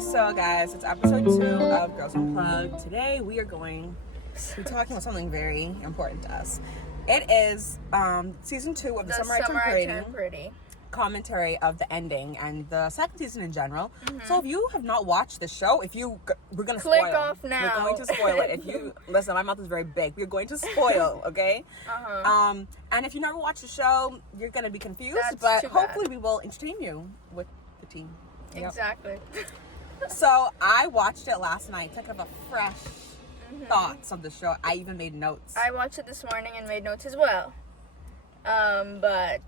So guys, it's episode 2 of Girls Unplugged. Today we are going to be talking about something very important to us. It is season 2 of the Summer I Turned Pretty commentary of the ending and the second season in general. So if you have not watched the show, we're going to spoil. Click off now. We're going to spoil it. If you listen, my mouth is very big. We're going to spoil, okay? And if you never watched the show, you're going to be confused. That's but hopefully we will entertain you with the team. Yep. Exactly. So I watched it last night, took a fresh thoughts of the show. I even made notes. I watched it this morning and made notes as well. But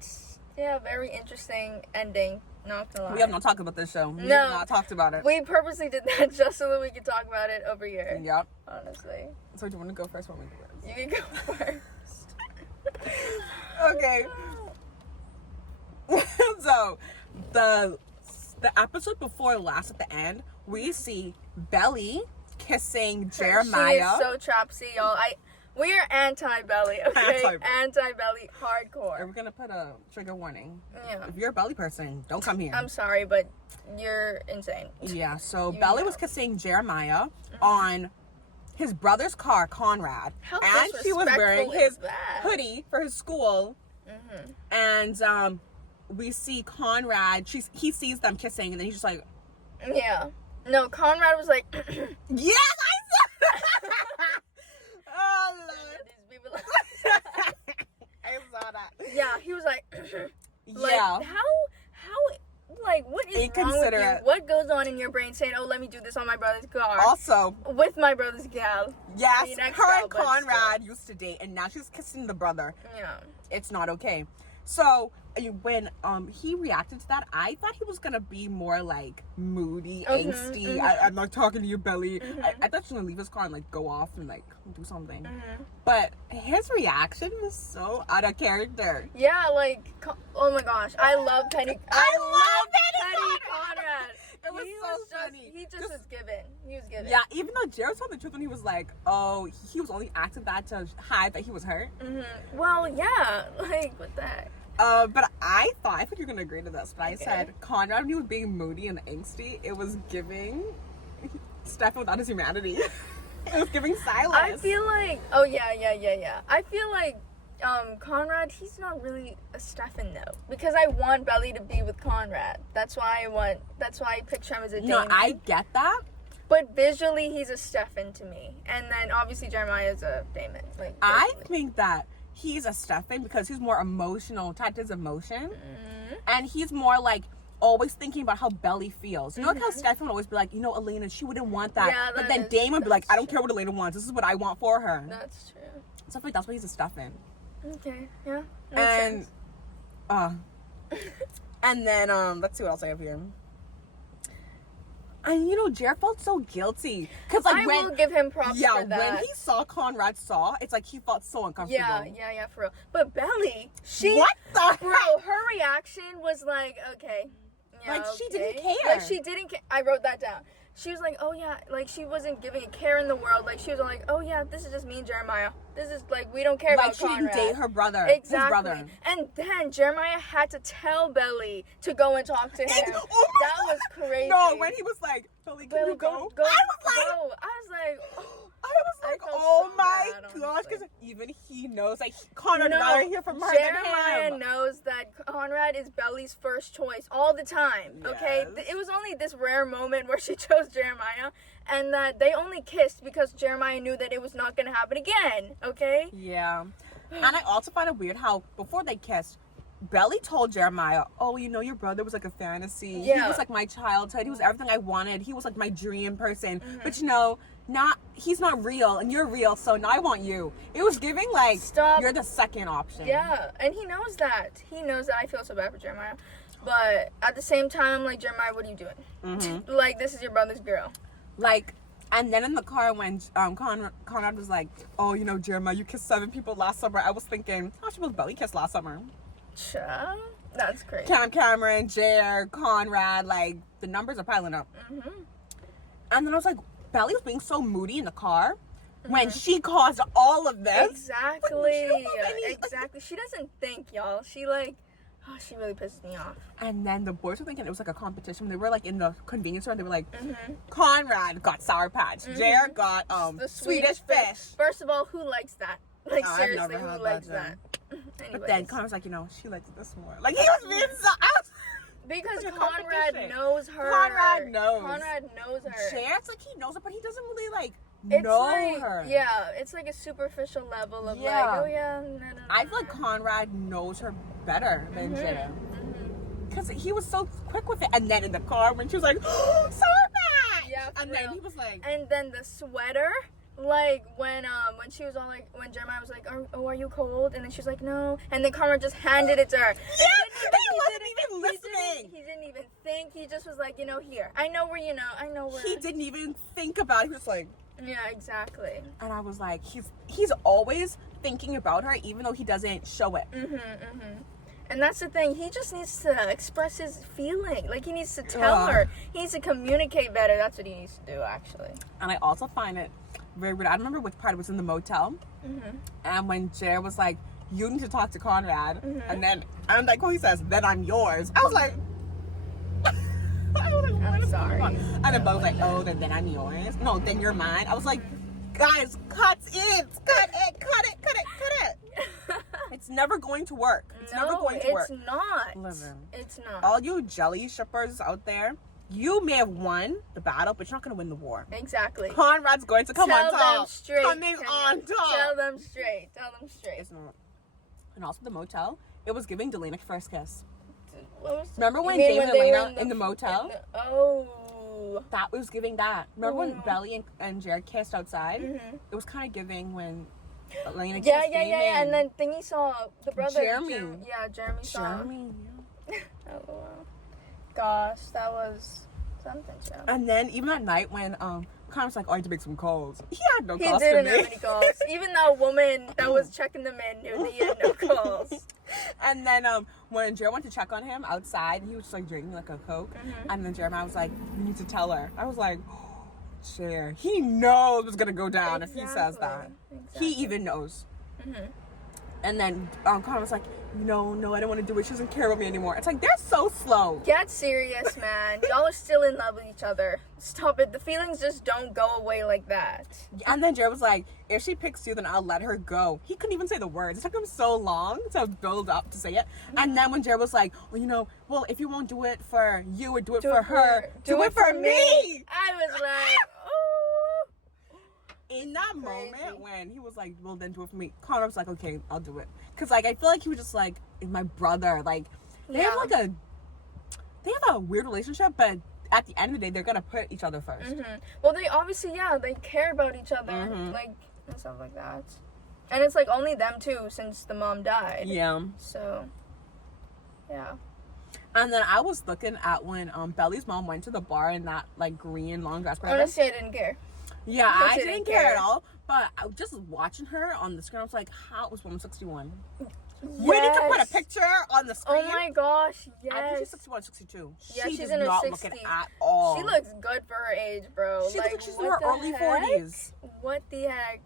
yeah, very interesting ending. Not gonna lie. We have not talked about this show. We No. have not talked about it. We purposely did that just so that we could talk about it over here. Yep. Honestly. So do you want to go first or want me to go You can go first. first? Okay. So the episode before last at the end, we see Belly kissing Jeremiah. She is so trapsy, y'all. We are anti-Belly, okay? Anti-Belly hardcore. And we're gonna put a trigger warning. Yeah. If you're a Belly person, don't come here. I'm sorry, but you're insane. Yeah, so You Belly know. was kissing Jeremiah on his brother's car, Conrad. How and she was wearing disrespectful his is that? hoodie for his school. And we see Conrad, he sees them kissing, and then he's just like, Yeah. No, Conrad was like, yes, I saw Oh, Lord. these people. I saw that. Yeah, he was like, Yeah. like, what is wrong with you? Inconsiderate. What goes on in your brain saying, oh, let me do this on my brother's car Also, with my brother's gal? yes, I mean, her ex-gal, and but Conrad used to date, and now she's kissing the brother. Yeah. It's not okay. So when he reacted to that, I thought he was gonna be more like moody, angsty. I'm not talking to you, Belly. I thought he was gonna leave his car and like go off and like do something. But his reaction was so out of character. Yeah, like, oh my gosh, I love Penny. I love Penny Conrad. It was so funny. He just was given. He was given. Yeah, even though Jared told the truth when he was like, oh, he was only acting that to hide that he was hurt. Well, yeah, like, what the heck? But I think you're gonna agree to this, but I said Conrad, when he was being moody and angsty, it was giving Stefan without his humanity. It was giving Silas. I feel like, oh yeah. I feel like Conrad, he's not really a Stefan though, because I want Belly to be with Conrad. That's why I picture him as a Damon. No, I get that. But visually, he's a Stefan to me, and then obviously Jeremiah is a Damon. Like, I visually. think that he's a Stefan because he's more emotional, tied to his emotion, and he's more like always thinking about how Belly feels. You know, like how Stefan would always be like, you know, Elena, she wouldn't want that. Yeah, but that then is- Damon would be like, I don't true. care what Elena wants. This is what I want for her. That's true. So I feel like that's why he's a Stefan. Okay, yeah. Makes And sense. and then let's see what else I have here. And you know, Jared felt so guilty because like I will give him props for that. when he saw Conrad it's like he felt so uncomfortable. Yeah, for real. But Belly, What the bro, heck? her reaction was like, okay. Yeah, Like, she okay. didn't care. Like, she didn't care. I wrote that down. She was like, oh, yeah. Like, she wasn't giving a care in the world. Like, she was like, oh, yeah, this is just me and Jeremiah. This is, like, we don't care Like about she Conrad. didn't date her brother. Exactly. His brother. And then Jeremiah had to tell Belly to go and talk to him. Oh my That was crazy. No, when he was like, Belly, can Belly, you go? go. I was like, like, felt oh so my bad, gosh, honestly. because even he knows, like, Conrad would rather hear from her Jeremiah than him. knows that Conrad is Belly's first choice all the time. Okay, Yes. it was only this rare moment where she chose Jeremiah, and that they only kissed because Jeremiah knew that it was not going to happen again. Okay. Yeah. And I also find it weird how before they kissed, Belly told Jeremiah, oh, you know, your brother was like a fantasy. Yeah. He was like my childhood. He was everything I wanted. He was like my dream person. But you know, he's not real and you're real, so now I want you. It was giving like, Stop. you're the second option. Yeah, and he knows that. He knows that. I feel so bad for Jeremiah, but at the same time, I'm like, Jeremiah, what are you doing? Like, this is your brother's girl. Like, and then in the car when Conrad was like, oh, you know, Jeremiah, you kissed 7 people last summer. I was thinking, how much was Belly kissed last summer? Child, that's crazy. Cameron, Jer, Conrad, like, the numbers are piling up. And then I was like, Belly was being so moody in the car when she caused all of this. Exactly. Like, she don't have any- Exactly. She doesn't think, y'all. She like, Oh, she really pissed me off. And then the boys were thinking it was like a competition. They were like in the convenience store and they were like, Conrad got Sour Patch. Jared got The Swedish fish. First of all, who likes that? Like, I've seriously, never who had likes that, that? But then Conrad was like, she likes this more. Like, he was being so out. Because Like a Conrad competition. knows her. Conrad knows. Conrad knows her. Jared's like, he knows her, but he doesn't really like It's know like, her. yeah, it's like a superficial level of Yeah. like, oh yeah, no. I feel like Conrad knows her better than Jared. Because he was so quick with it. And then in the car when she was like, oh, Sour Patch! Yeah, for and then real. he was like, And then the sweater, like when she was all like, when Jeremiah was like, are you cold? And then she was like, no. And then Conrad just handed it to her. yeah, he wasn't even listening. He didn't even think. He just was like, here. I know where. He didn't even think about it. He was like, Yeah, exactly. and I was like, he's always thinking about her, even though he doesn't show it. And that's the thing. He just needs to express his feeling. Like, he needs to tell her. He needs to communicate better. That's what he needs to do, actually. And I also find it very weird. I don't remember which part. It was in the motel. And when Jared was like, you need to talk to Conrad. And then, I'm like, he says, then I'm yours. I was like, I'm sorry. And then Bo was like, oh, then I'm yours. No, then you're mine. I was like, guys, cut it. It's never going to work. It's never going to work. It's not. Listen. It's not. All you jelly shippers out there, you may have won the battle, but you're not going to win the war. Exactly. Conrad's going to come Tell on top. them straight. Coming on top. Tell them straight. It's not. And also the motel, it was giving Delana first kiss. What was Remember when you mean Dave and they were Elena in the motel? Oh. That was giving that. Remember when Belly and Jared kissed outside? It was kind of giving when Elena kissed Yeah. And then Thingy saw the brother. Jeremy. Jeremy saw. Jeremy. Oh, wow. Gosh, that was something, Joe. And then even that night when Connor was like, oh, I had to make some calls. He had no He calls didn't to have make. any calls. Even that woman that was checking them in knew that he had no calls. And then when Jared went to check on him outside, he was just like drinking like a Coke. And then Jeremiah was like, you need to tell her. I was like, Jared, he knows what's gonna go down if he says that. Exactly. He even knows. And then Connor was like, no, I don't want to do it. She doesn't care about me anymore. It's like, they're so slow. Get serious, man. Y'all are still in love with each other. Stop it. The feelings just don't go away like that. And then Jared was like, if she picks you, then I'll let her go. He couldn't even say the words. It took him so long to build up to say it. And then when Jared was like, well, if you won't do it for you or do it for her, do it for me. I was like, oh. In that moment when he was like, well, then do it for me, Connor was like, okay, I'll do it. Because, like, I feel like he was just like, my brother. Like, they have a weird relationship, but at the end of the day, they're going to put each other first. Well, they obviously, they care about each other. Like, and stuff like that. And it's like only them two since the mom died. Yeah. So, yeah. And then I was looking at when Belly's mom went to the bar in that, like, green long dress. Honestly, I didn't care. Yeah, I didn't care at all. But I was just watching her on the screen, I was like, how was Woman 61? Yes. We need to put a picture on the screen. Oh my gosh, yes. I think she's 61, 62. Yeah, she she's does in her not 60s. look it at all. She looks good for her age, bro. She like, looks like she's in what her the early heck? 40s. What the heck?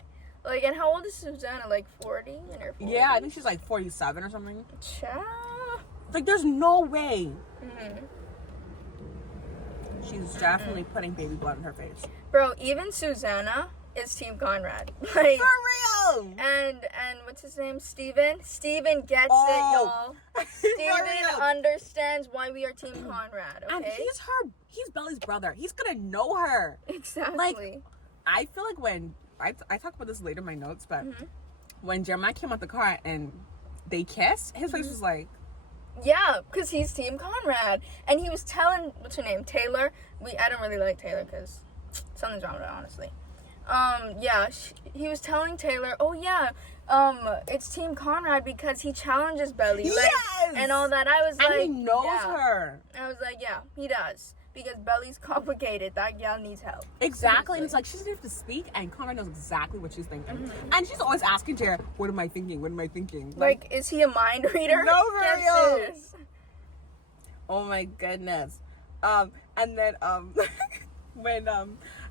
Like, and how old is Susanna? Like 40 in her 40s? Yeah, I think she's like 47 or something. Cha. Like, there's no way. She's definitely putting baby blood in her face. Bro, even Susanna is Team Conrad. Like, for real. And what's his name? Steven. Steven gets it, y'all. Steven understands why we are Team Conrad. Okay. And he's Belly's brother. He's gonna know her. Exactly. Like, I feel like when I talk about this later in my notes, but when Jeremiah came out the car and they kissed, his face was like, yeah, because he's Team Conrad. And he was telling, what's her name? Taylor. I don't really like Taylor because something's wrong with her, honestly. He was telling Taylor, oh yeah, it's Team Conrad because he challenges Belly. Like, yes! And all that. I was like, and he knows her. I was like, yeah, he does. Because Belly's complicated. That gal needs help. Exactly. And it's like, she doesn't have to speak, and Conrad knows exactly what she's thinking. And she's always asking Jared, what am I thinking? What am I thinking? Like, is he a mind reader? No, for Get real. serious. Oh my goodness. And then, when,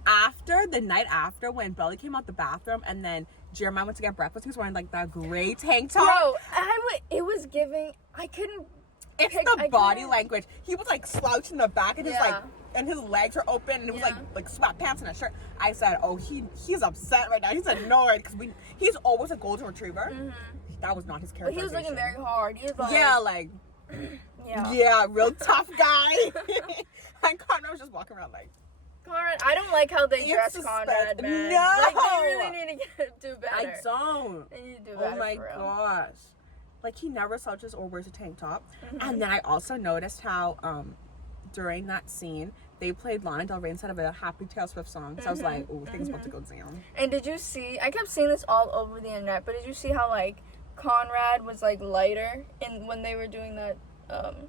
after, the night after, when Belly came out the bathroom, and then Jeremiah went to get breakfast, he was wearing, like, that gray tank top. Bro, it was giving, It's the body language. He was like slouched in the back and his like, and his legs were open and it was like sweatpants and a shirt. I said, oh, he's upset right now. He's annoyed because he's always a golden retriever. That was not his character. But he was looking very hard. He was like, real tough guy. And Conrad was just walking around like. Conrad, I don't like how they dress Conrad, man. No! Like, they really need to do better. I don't. They need to do better. Oh my gosh. Like, he never slouches or wears a tank top. And then I also noticed how, during that scene, they played Lana Del Rey instead of a Happy Taylor Swift song. So I was like, ooh, things about to go down. And did you see, I kept seeing this all over the internet, but did you see how, like, Conrad was, like, lighter when they were doing that?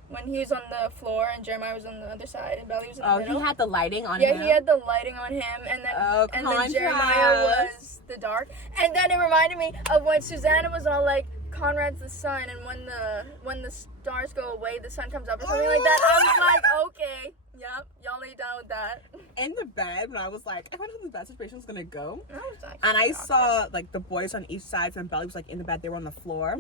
When he was on the floor and Jeremiah was on the other side and Belly was in the middle. Oh, he had the lighting on him? Yeah, he had the lighting on him and then Jeremiah was the dark. And then it reminded me of when Susanna was all like, Conrad's the sun, and when the stars go away, the sun comes up or something like that. I was like, okay, yep, y'all lay down with that. In the bed, when I was like, I wonder how this bed situation was gonna go. And I saw like the boys on each side. When Belly was like in the bed, they were on the floor.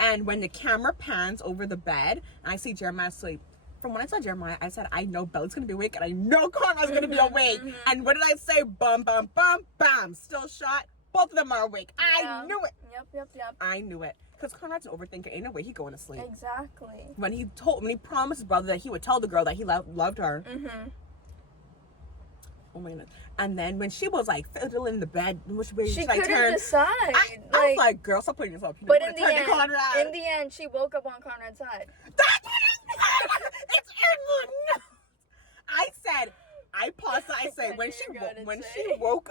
And when the camera pans over the bed, and I see Jeremiah asleep. From when I saw Jeremiah, I said, I know Belly's gonna be awake, and I know Conrad's gonna be awake. And what did I say? Bum, bum, bum, bam. Still shot. Both of them are awake. I knew it. Yep. I knew it. Because Conrad's an overthinker. Ain't no way he going to sleep. Exactly. When he promised his brother that he would tell the girl that he loved her. Oh my goodness. And then when she was like fiddling in the bed, which way she should I turn? couldn't decide. I was like, girl, stop putting yourself. But in the end, she woke up on Conrad's side. It's in the notes. I said, I paused it. I said, when she woke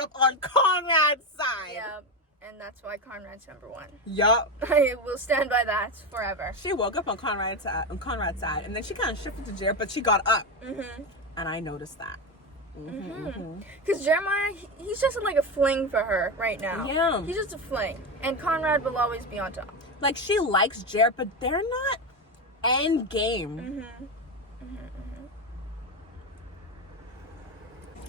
up on Conrad's side. Yeah. And that's why Conrad's number one. Yup. I will stand by that forever. She woke up on Conrad's side, and then she kind of shifted to Jared, but she got up. And I noticed that. Because Jeremiah, he's just like a fling for her right now. Yeah. He's just a fling. And Conrad will always be on top. Like, she likes Jared, but they're not end game.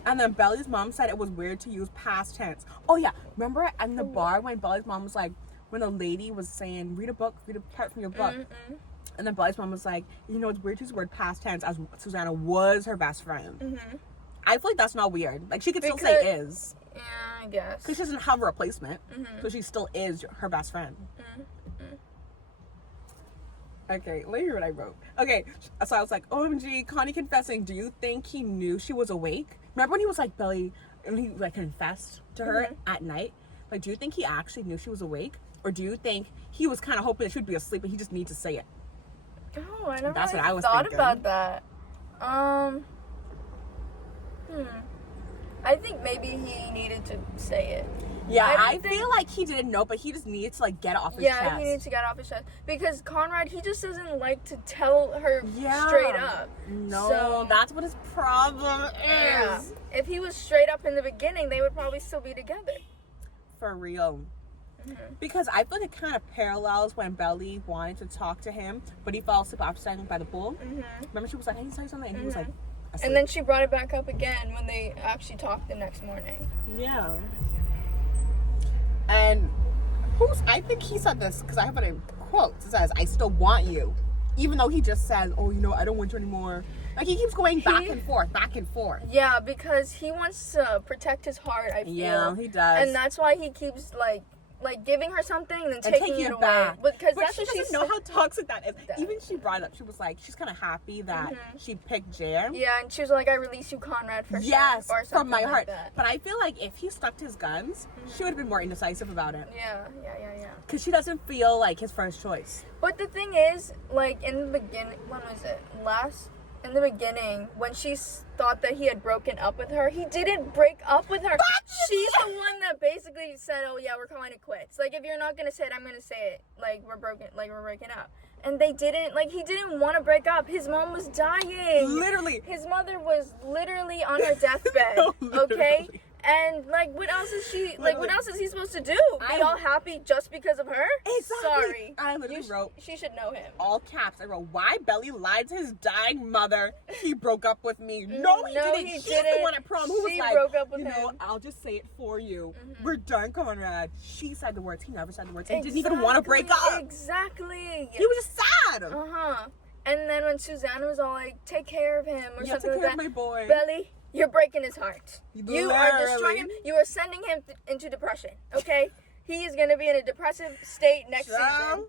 And then Belly's mom said it was weird to use past tense. Oh yeah, remember in the bar when Belly's mom was like, when a lady was saying, read a part from your book. And then Belly's mom was like, you know, it's weird to use the word past tense as Susanna was her best friend. I feel like that's not weird. Like, she could still say is. Yeah, I guess. Because she doesn't have a replacement. So she still is her best friend. Okay, let me hear what I wrote. Okay, so I was like, OMG, Connie confessing. Do you think he knew she was awake? Remember when he was like, Belly, and he like confessed to her at night? Like, do you think he actually knew she was awake? Or do you think he was kind of hoping that she would be asleep and he just needed to say it? Oh, I never That's really what I was thought thinking. about that. I think maybe he needed to say it. Yeah, I feel like he didn't know, but he just needed to like get it off his chest. Yeah, he needs to get it off his chest. Because Conrad, he just doesn't like to tell her straight up. No, that's what his problem is. Yeah. If he was straight up in the beginning, they would probably still be together. For real. Because I feel like it kind of parallels when Belly wanted to talk to him, but he fell asleep after standing by the pool. Remember, she was like, I need to tell you something, and he was like, asleep. And then she brought it back up again when they actually talked the next morning. Yeah. And I think he said this, because I have it in quotes. It says, I still want you. Even though he just says, oh, you know, I don't want you anymore. Like, he keeps going back and forth. Yeah, because he wants to protect his heart, I feel. Yeah, he does. And that's why he keeps, like giving her something and then taking it away. Back. Because that's what she doesn't know how toxic that is. Even she brought it up. She was like, she's kind of happy that she picked Jer. Yeah, and she was like, I release you, Conrad, for yes, sure. From my heart. That. But I feel like if he stuck to his guns, she would have been more indecisive about it. Yeah. Because she doesn't feel like his first choice. But the thing is, like, in the beginning, when was it? In the beginning, when she thought that he had broken up with her, he didn't break up with her. She's the one that basically said, oh yeah, we're calling it quits. Like, if you're not gonna say it, I'm gonna say it. Like, we're breaking up. And they didn't, like, he didn't want to break up. His mom was dying. Literally. His mother was literally on her deathbed. Okay? And like, what else is she? Like, what else is he supposed to do? Be all happy just because of her? Exactly. Sorry. I literally wrote. She should know him. All caps. I wrote, why Belly lied to his dying mother. He broke up with me. No, he didn't. She's the one at prom who was like, broke up with him. I'll just say it for you. We're done, Conrad. She said the words. He never said the words. He didn't even want to break up. Exactly. He was just sad. And then when Susanna was all like, take care of him or something like that. My boy. Belly, you're breaking his heart. You are destroying him. You are sending him into depression, okay? He is going to be in a depressive state next season.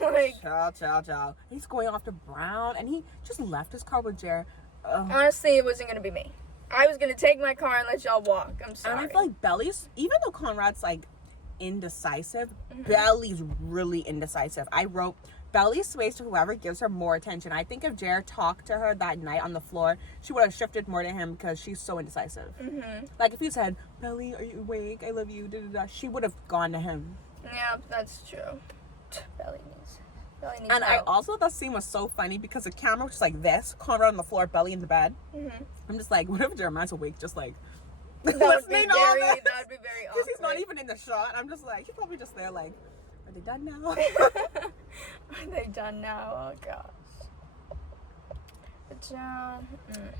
Like, Ciao. He's going off to Brown, and he just left his car with Jared. Honestly, it wasn't going to be me. I was going to take my car and let y'all walk. I'm sorry. And I feel like Belly's, even though Conrad's like indecisive, Belly's really indecisive. I wrote, Belly sways to whoever gives her more attention. I think if Jared talked to her that night on the floor, she would have shifted more to him because she's so indecisive. Like if he said, Belly, are you awake? I love you. She would have gone to him. Yeah, that's true. Belly needs and help. I also thought that scene was so funny because the camera was just like this, Conrad on the floor, Belly in the bed. I'm just like, what if Jeremiah's awake? Just like, that would be very awkward. Because he's not even in the shot. I'm just like, he's probably just there like, are they done now? Are they done now? Oh gosh.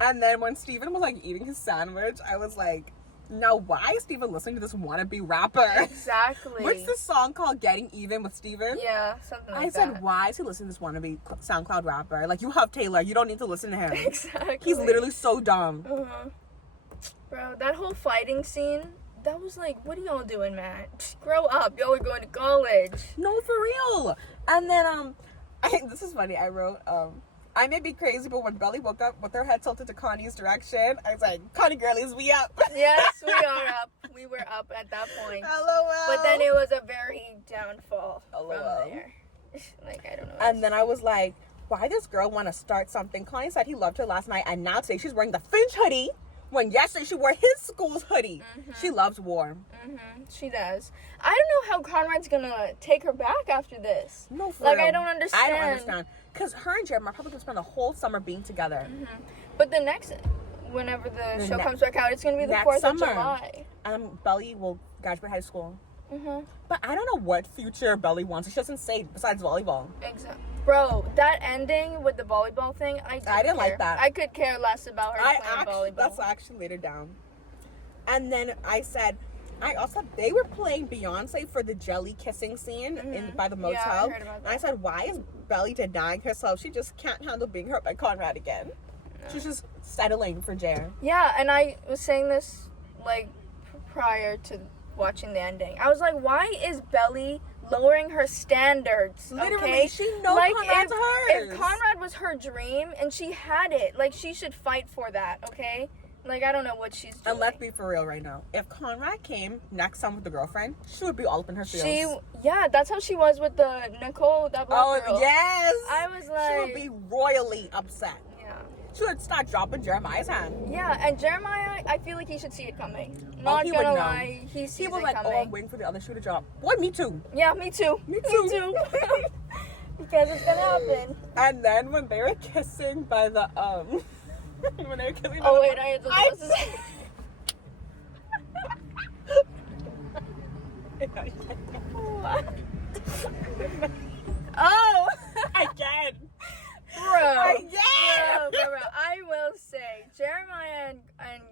And then when Steven was like eating his sandwich, I was like, now why is Steven listening to this wannabe rapper? Exactly. What's this song called Getting Even with Steven? Yeah, something like that. I said, why is he listening to this wannabe SoundCloud rapper? Like, you have Taylor. You don't need to listen to him. Exactly. He's literally so dumb. Bro, that whole fighting scene, that was like, what are y'all doing, man? Grow up. Y'all are going to college. No, for real. And then, this is funny. I wrote, I may be crazy, but when Belly woke up with her head tilted to Connie's direction, I was like, Connie girlies, we up. Yes, we are up. We were up at that point. LOL. But then it was a very downfall LOL. from there. Like, I don't know. And then I was like, why does girl want to start something? Connie said he loved her last night, and now today she's wearing the Finch hoodie, when yesterday she wore his school's hoodie. She loves war. She does. I don't know how Conrad's gonna take her back after this. No, for like, real. I don't understand. I don't understand. Because her and Jeremiah are probably going to spend the whole summer being together. But the next, whenever the show comes back out, it's going to be the 4th of July. Belly will graduate high school. But I don't know what future Belly wants. She doesn't say besides volleyball. Exactly. Bro, that ending with the volleyball thing, I didn't like that. I could care less about her playing volleyball. That's actually later down. And then I also they were playing Beyonce for the jelly kissing scene by the motel. Yeah, I heard about that. And I said, why is Belly denying herself? She just can't handle being hurt by Conrad again. No. She's just settling for Jer. Yeah, and I was saying this like prior to watching the ending. I was like, why is Belly lowering her standards? Literally, okay? she knows like, Conrad's hers. If Conrad was her dream and she had it, like, she should fight for that, okay? Like, I don't know what she's doing. And let's be for real right now. If Conrad came next summer with the girlfriend, she would be all up in her feels. Yeah, that's how she was with the Nicole, that black girl. Oh, yes! I was like... She would be royally upset. Yeah. She would start dropping Jeremiah's hand. Yeah, and Jeremiah, I feel like he should see it coming. Not gonna lie, he sees it coming. He was like, I'm waiting for the other shoe to drop. Boy, me too. Yeah, me too. Me too. Because it's gonna happen. And then when they were kissing by the, when they were kissing by wait, I had to Oh! Again! Bro. Again! Bro. I will say, Jeremiah and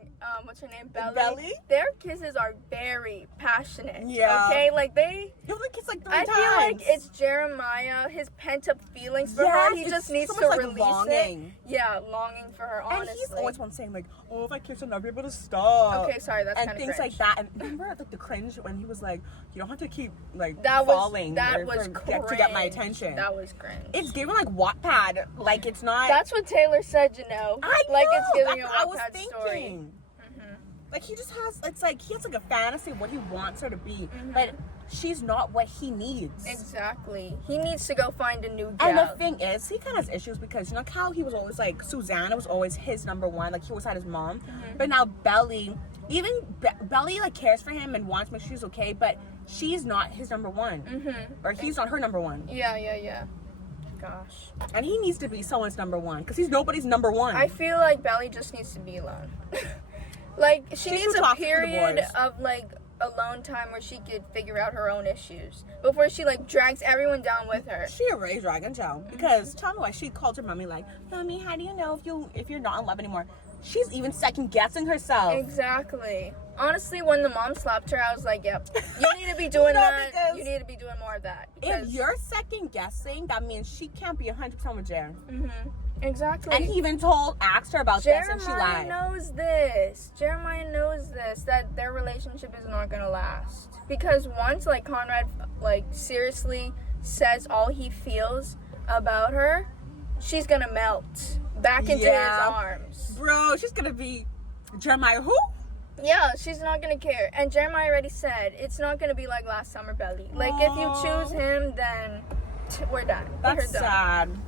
what's her name? Belly? Their kisses are very passionate. Yeah. Okay? Like, they... You only kiss like 3 times. I feel like it's Jeremiah, his pent-up feelings for her. He just needs to release longing. it. Yeah, longing for her, honestly. And he's always one saying, like, oh, if I kiss her, I'll never be able to stop. Okay, sorry, that's kind of things cringe. like that. And remember, like, the cringe when he was like, you don't have to keep, like, that falling was cringe. To get my attention. That was cringe. It's giving, like, Wattpad. Like, it's not... That's what Taylor said, you know. I know. Like, it's giving a I was Wattpad thinking. story. Like, he just has, it's like, he has, like, a fantasy of what he wants her to be. But she's not what he needs. Exactly. He needs to go find a new gal. And the thing is, he kind of has issues because, you know, how he was always, like, Susanna was always his number one. Like, he always had his mom. But now Belly, even Belly, like, cares for him and wants to make sure she's okay. But she's not his number one. Or he's not her number one. Yeah. Gosh. And he needs to be someone's number one because he's nobody's number one. I feel like Belly just needs to be alone. Like, she She's needs too a toxic for the period boys. of, like, alone time where she could figure out her own issues before she, like, drags everyone down with her. She erased Dragon Joe because tell me why she called her mommy like, Mommy, how do you know if you're not in love anymore? She's even second guessing herself. Exactly. Honestly, when the mom slapped her, I was like, yep, you need to be doing that. because You need to be doing more of that. If you're second guessing, that means she can't be 100% with Jared. Exactly. And he even asked her about this and she lied. Jeremiah knows this, that their relationship is not gonna last. Because once, like, Conrad, like, seriously says all he feels about her, she's gonna melt back into his arms. Bro, she's gonna be Jeremiah who? Yeah, she's not gonna care. And Jeremiah already said, it's not gonna be like last summer, Belly. Like, if you choose him, then we're done. That's We're done. sad.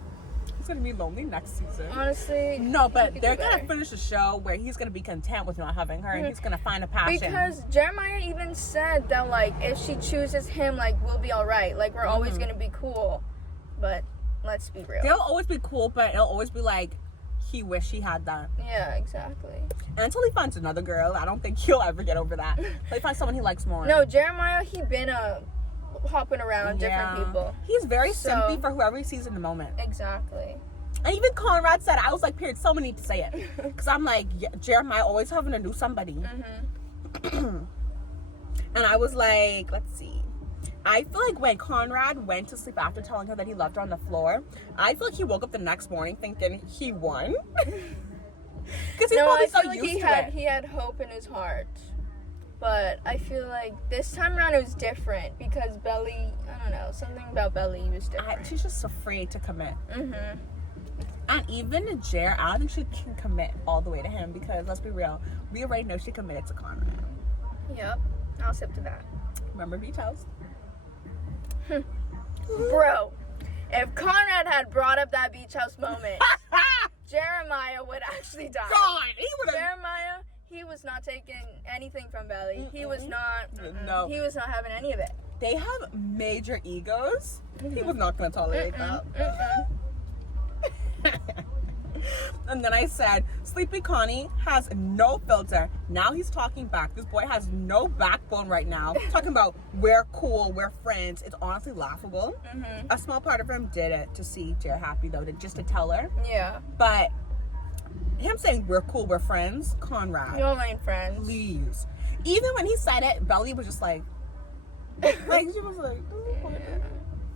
He's gonna be lonely next season. Honestly. No, but he could they're do gonna better. finish the show where he's gonna be content with not having her and he's gonna find a passion. Because Jeremiah even said that, like, if she chooses him, like, we'll be alright. Like, we're always gonna be cool. But let's be real. They'll always be cool, but it'll always be like, he wish he had that. Yeah, exactly. And until he finds another girl, I don't think he'll ever get over that. Till he finds someone he likes more. No, Jeremiah, he been hopping around different people. He's very So- simpy for whoever he sees in the moment. Exactly. And even Conrad said, I was like, period, someone need to say it. Because I'm like, yeah, Jeremiah always having to do somebody. And I was like, let's see. I feel like when Conrad went to sleep after telling her that he loved her on the floor, I feel like he woke up the next morning thinking he won. Because he's No, probably I so feel like used to it. he had hope in his heart. But I feel like this time around it was different because Belly, I don't know, something about Belly was different. She's just afraid to commit. And even Jer, I don't think she can commit all the way to him because, let's be real, we already know she committed to Conrad. Yep, I'll sip to that. Remember Beach House? Bro, if Conrad had brought up that beach house moment, Jeremiah would actually die. God, he would have. Jeremiah, he was not taking anything from Belly. He was not. No. He was not having any of it. They have major egos. He was not going to tolerate that. And then I said, Sleepy Connie has no filter. Now he's talking back. This boy has no backbone right now. Talking about we're cool, we're friends. It's honestly laughable. A small part of him did it to see Jer happy though, just to tell her. Yeah. But him saying we're cool, we're friends, Conrad, You all ain't friends. please. Even when he said it, Belly was just like she was like,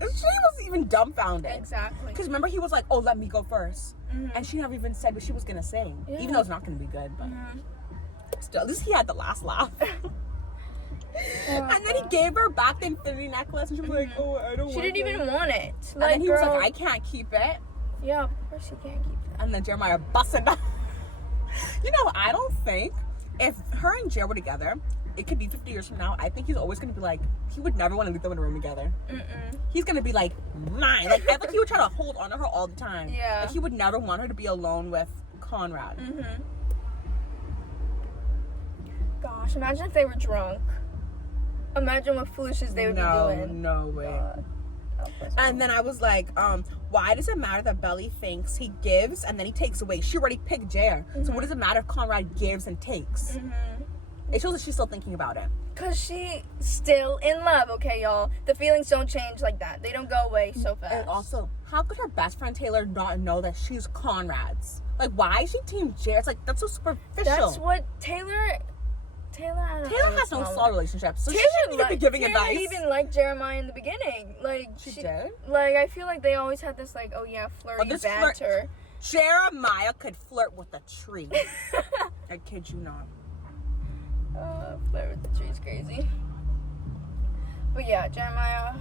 she was even dumbfounded. Exactly. Because remember, he was like, oh, let me go first. And she never even said what she was going to say. Yeah. Even though it's not going to be good. But still, at least he had the last laugh. And then he gave her back the infinity necklace. And she was like, oh, I don't want it. She didn't even want it. And then he was like, I can't keep it. Yeah, of course you can't keep that. And then Jeremiah busted up. You know, I don't think if her and Jer were together, it could be 50 years from now. I think he's always going to be like, he would never want to leave them in a room together. He's going to be like, mine. Like, I think he would try to hold on to her all the time. Yeah. Like, he would never want her to be alone with Conrad. Gosh, imagine if they were drunk. Imagine what foolishness they would be doing. No way. God. And then I was like, why does it matter that Belly thinks he gives and then he takes away? She already picked Jer. So what does it matter if Conrad gives and takes? It shows that she's still thinking about it. Because she's still in love, okay, y'all? The feelings don't change like that. They don't go away so fast. And also, how could her best friend Taylor not know that she's Conrad's? Like, why is she Team Jer? It's like, that's so superficial. That's what Taylor has no solid relationships, so she Taylor shouldn't even be giving Taylor advice. even liked Jeremiah in the beginning. Like, She did? Like, I feel like they always had this, like, oh yeah, flirty this banter. Jeremiah could flirt with a tree. I kid you not. Flirt with the tree's crazy. But yeah, Jeremiah.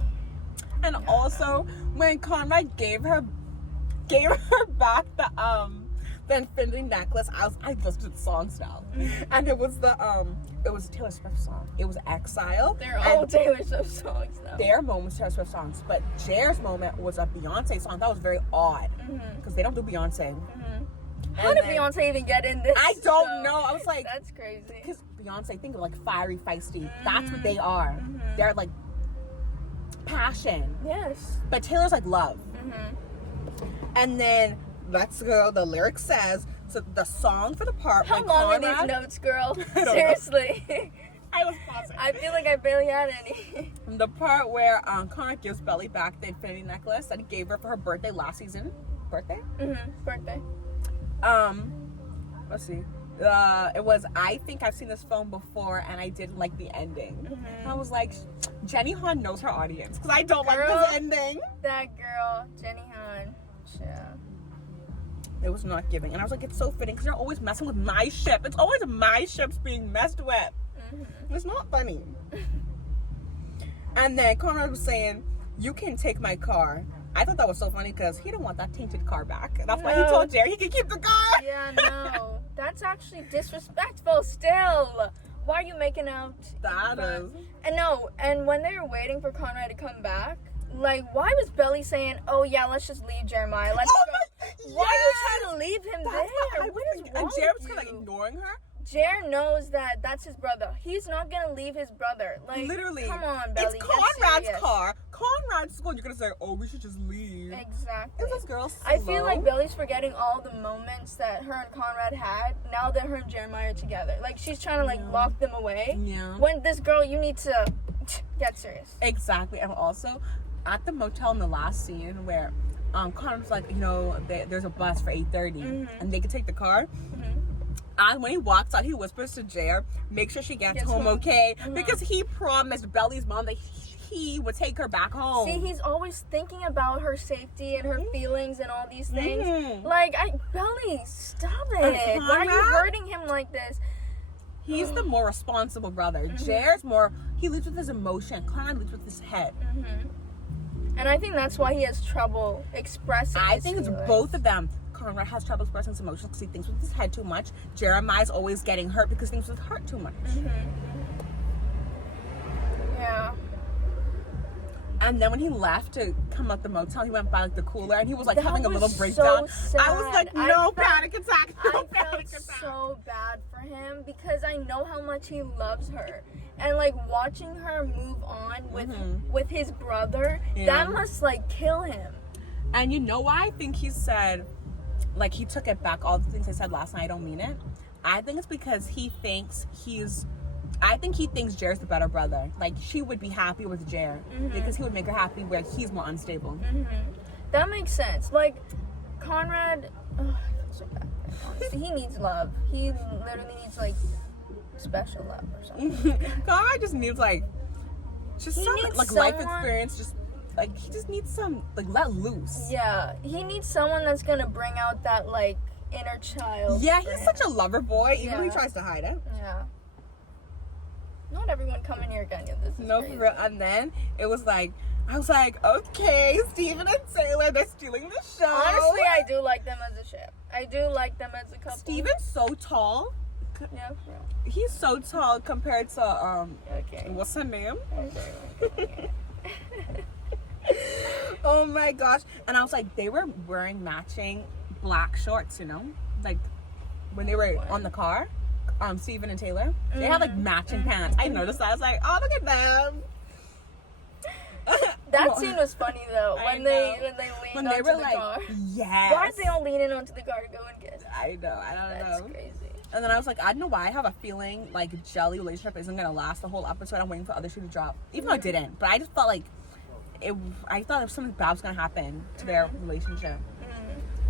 And also, when Conrad gave her back the infinity necklace, I listened to the songs now, and it was a Taylor Swift song. It was Exile. They're all Taylor Swift songs now. Their moment was Taylor Swift songs, but Jer's moment was a Beyonce song. That was very odd because they don't do Beyonce. How did Beyonce even get in this? I don't know. I was like, that's crazy. because Beyonce, think of like fiery, feisty. That's what they are. They're like passion. Yes. But Taylor's like love. And then let's go. The lyric says, So the song for the part How when long Conrad... are these notes, girl? I don't know. Seriously. I was pausing. I feel like I barely had any. The part where Conrad gives Belly back the infinity necklace that he gave her for her birthday last season. Birthday? Birthday. Let's see. It was, I think I've seen this film before and I didn't like the ending. I was like, Jenny Han knows her audience because I don't like this ending. That girl, Jenny Han. Yeah. It was not giving. And I was like, it's so fitting because they're always messing with my ship. It's always my ships being messed with. It's not funny. And then Conrad was saying, you can take my car. I thought that was so funny because he didn't want that tainted car back. That's why he told Jerry he could keep the car. Yeah, no. That's actually disrespectful still. Why are you making out? That is. And no, and when they were waiting for Conrad to come back, like, why was Belly saying, oh yeah, let's just leave Jeremiah. Let's go. Why are you trying to leave him there? What is wrong and Jerry was with kind of like ignoring her. Jer knows that that's his brother. He's not gonna leave his brother. Like, literally, come on, Belly. It's Conrad's car. Conrad's school. You're gonna say, "Oh, we should just leave." Exactly. Is this girl slow? I feel like Belly's forgetting all the moments that her and Conrad had. Now that her and Jeremiah are together, like she's trying to like lock them away. Yeah. When this girl, you need to get serious. Exactly, and also at the motel in the last scene where Conrad's like, there's a bus for 8:30, and they can take the car. And when he walks out, he whispers to Jer, make sure she gets home okay. Because he promised Belly's mom that he would take her back home. See, he's always thinking about her safety and her feelings and all these things. Like, Belly, stop it. Why are you hurting him like this? He's the more responsible brother. Jer's more, he leads with his emotion. Conrad leads with his head. And I think that's why he has trouble expressing his think feelings. It's both of them. Conrad has trouble expressing his emotions because he thinks with his head too much. Jeremiah's always getting hurt because he thinks with his heart too much. Yeah. And then when he left to come out the motel, he went by like the cooler and he was like having a little so breakdown. sad. I was like, no panic attack. No panic attack. So bad for him because I know how much he loves her. And like watching her move on with his brother, that must like kill him. And you know why I think he said, like, he took it back, all the things I said last night, I don't mean it. I think it's because he thinks Jer's the better brother. Like, she would be happy with Jer because he would make her happy where he's more unstable. That makes sense. Like, Conrad, I feel so bad. Honestly, he needs love. He literally needs, like, special love or something. Conrad just needs, like, some, like, life experience, just... Like, he just needs some, like, let loose. Yeah, he needs someone that's gonna bring out that, like, inner child. Yeah, he's such a lover boy, even though he tries to hide it. Yeah. Not everyone coming here again. This is crazy. For real. And then it was like, I was like, okay, Steven and Taylor, they're stealing the show. Honestly, I do like them as a ship. I do like them as a couple. Steven's so tall. Yeah, for real. He's so tall compared to, Okay. what's her name? Oh my gosh. And I was like, they were wearing matching black shorts, like when they were on the car, Steven and Taylor, they had like matching pants. I noticed that. I was like, oh, look at them. That scene was funny though when they leaned onto the car. Yes. Why aren't they all leaning onto the car to go and get? I know. I don't know. That's crazy. And then I was like, I don't know why I have a feeling like Jelly relationship isn't gonna last the whole episode. I'm waiting for other shoe to drop, even though it didn't. But I just felt like I thought if something bad was gonna happen to their relationship,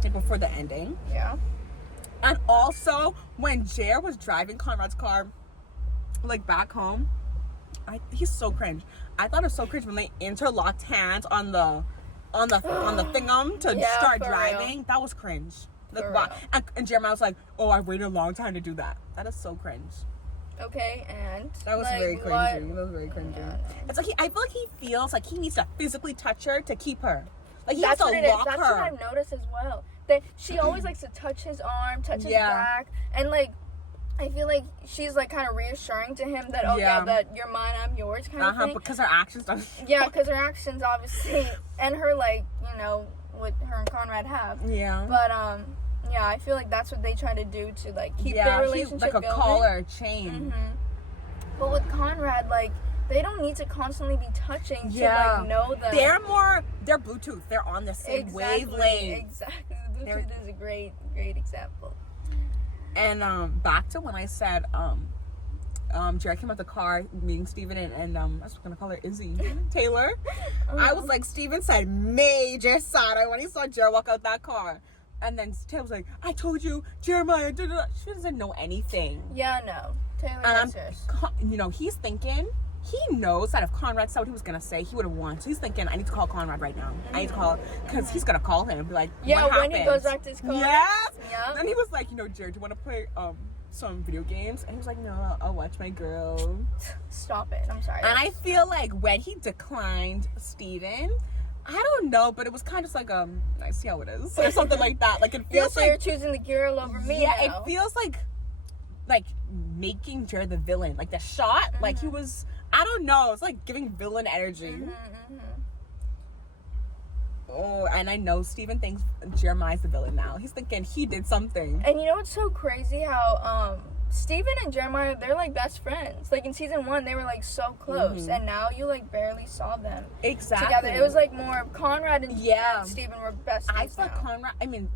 like before the ending. Yeah. And also when Jer was driving Conrad's car, like back home, he's so cringe. I thought it was so cringe when they interlocked hands on the thingum to start driving. Real. That was cringe. Like, wow. And Jeremiah was like, "Oh, I waited a long time to do that." That is so cringe. Okay, and that was very cringy. That was very cringy. Yeah, no. It's like I feel like he feels like he needs to physically touch her to keep her. Like he has to lock her. That's what I've noticed as well. That she always likes to touch his arm, touch his back, and like I feel like she's like kind of reassuring to him that that you're mine, I'm yours, kind of thing. Because her actions don't. Yeah, because her actions obviously, and her like what her and Conrad have. Yeah. But yeah, I feel like that's what they try to do to like keep their relationship like a collar chain. But with Conrad, like they don't need to constantly be touching to like know them. They're Bluetooth. They're on the same wavelength. Exactly. Bluetooth is a great example. And back to when I said Jared came out the car meeting Steven and I was gonna call her Izzy Taylor. I was like, Steven said major sada when he saw Jared walk out that car. And then Taylor was like, I told you, Jeremiah, she doesn't know anything. Yeah, no. Taylor And knows. he's thinking, he knows that if Conrad said what he was gonna say, he would have won. So he's thinking, I need to call Conrad right now. I need to call, because he's gonna call him and be like, yeah, what happened? when he goes back to his car. Yes! Yeah. Then he was like, Jared, do you want to play some video games? And he was like, no, I'll watch my girl. Stop it. I'm sorry. And I feel like when he declined Steven, I don't know, but it was kind of like I see how it is, or something like that. Like it feels so like you're choosing the girl over me. Yeah, now. it feels like making Jared the villain. Like the shot, like he was. I don't know. It's like giving villain energy. Oh, and I know Steven thinks Jeremiah's the villain now. He's thinking he did something. And you know what's so crazy? How Steven and Jeremiah, they're like best friends. Like in season 1, they were like so close, and now you like barely saw them together. It was like more Conrad and Steven were besties. I thought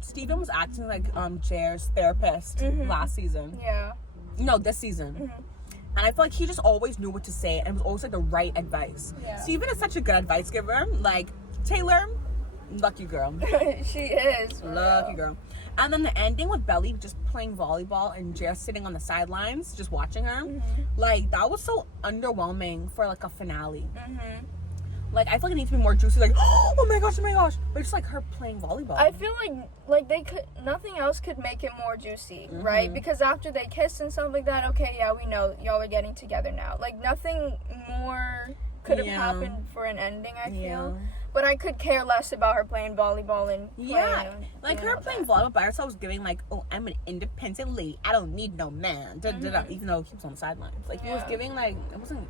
Steven was acting like Jared's therapist last season. Yeah. No, this season. And I feel like he just always knew what to say, and it was always like the right advice. Yeah. Steven is such a good advice giver. Like Taylor, lucky girl. She is. Lucky girl. And then the ending with Belly just playing volleyball and just sitting on the sidelines, just watching her. Like, that was so underwhelming for, like, a finale. Like, I feel like it needs to be more juicy. Like, oh my gosh. But it's like her playing volleyball. I feel like they could, nothing else could make it more juicy, right? Because after they kissed and stuff like that, okay, yeah, we know y'all are getting together now. Like, nothing more could have happened for an ending, I feel. But I could care less about her playing volleyball and like her playing volleyball by herself was giving like, oh, I'm an independent lady. I don't need no man. Even though he was on the sidelines, like he was giving like it wasn't.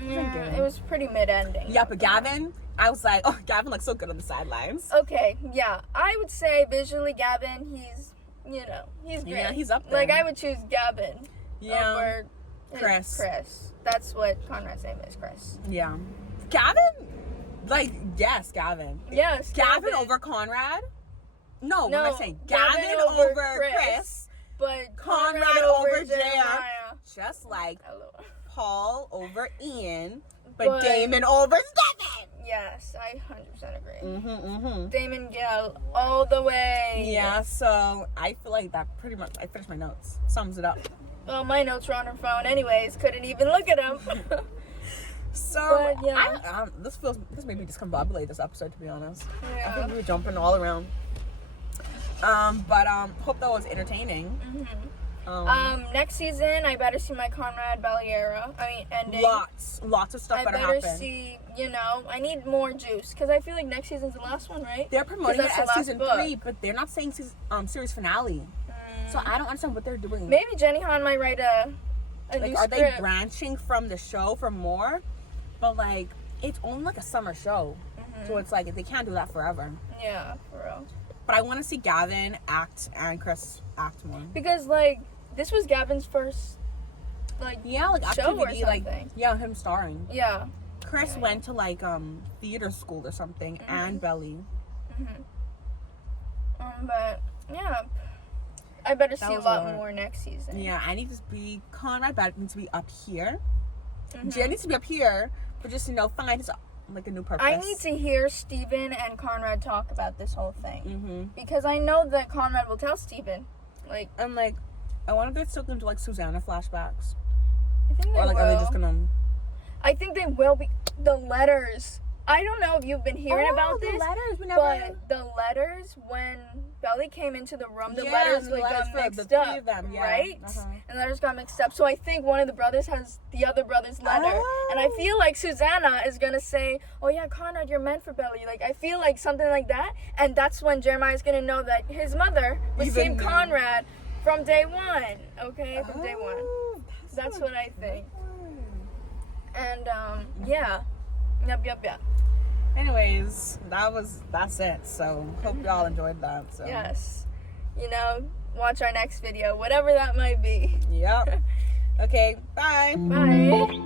It was pretty mid-ending. Yeah, but Gavin, I was like, oh, Gavin looks so good on the sidelines. Okay, yeah, I would say visually, Gavin, he's great. Yeah, he's up there. Like I would choose Gavin over Chris. That's what Conrad's name is, Chris. Yeah, Gavin. Like, yes, Gavin. Yes, Gavin over Conrad? No, what am I saying? Gavin over Chris. But Conrad over Jeremiah. Just like Paul over Ian, but Damon over Stefan. Yes, I 100% agree. Damon Gale all the way. Yeah, so I feel like that pretty much, I finished my notes. Sums it up. Well, my notes were on her phone anyways. Couldn't even look at them. So, this made me discombobulate this episode, to be honest. Yeah. I think we were jumping all around. But hope that was entertaining. Next season, I better see my Conrad Belly era. Ending. Lots of stuff better happen. I better see, I need more juice. Because I feel like next season's the last one, right? They're promoting it as season 3, but they're not saying series finale. So I don't understand what they're doing. Maybe Jenny Han might write a new are script. They branching from the show for more? But like, it's only like a summer show, so it's like they can't do that forever. Yeah, for real. But I want to see Gavin act and Chris act more, because like this was Gavin's first show or something. Him starring. Yeah. Chris went to like theater school or something, and Belly. But yeah, I better see a lot more next season. Yeah, I need to be Conrad. But needs to be up here. Jen needs to be up here. But just, find like a new purpose. I need to hear Steven and Conrad talk about this whole thing. Because I know that Conrad will tell Steven. I'm like, I wonder if they're still going to do like Susanna flashbacks. I think they will. Or are they just going to... I think they will be. The letters. I don't know if you've been hearing about this. Letters. But the letters, when Belly came into the room, the letters got mixed up. Right? And letters got mixed up. So I think one of the brothers has the other brother's letter. And I feel like Susanna is going to say, oh yeah, Conrad, you're meant for Belly. Like, I feel like something like that. And that's when Jeremiah's going to know that his mother was Team Conrad from day one. Okay? From day one. That's what I think. And, yeah. Yep. Anyways, that's it. So, hope y'all enjoyed that. So. Yes. Watch our next video, whatever that might be. Yep. Okay, bye. Bye.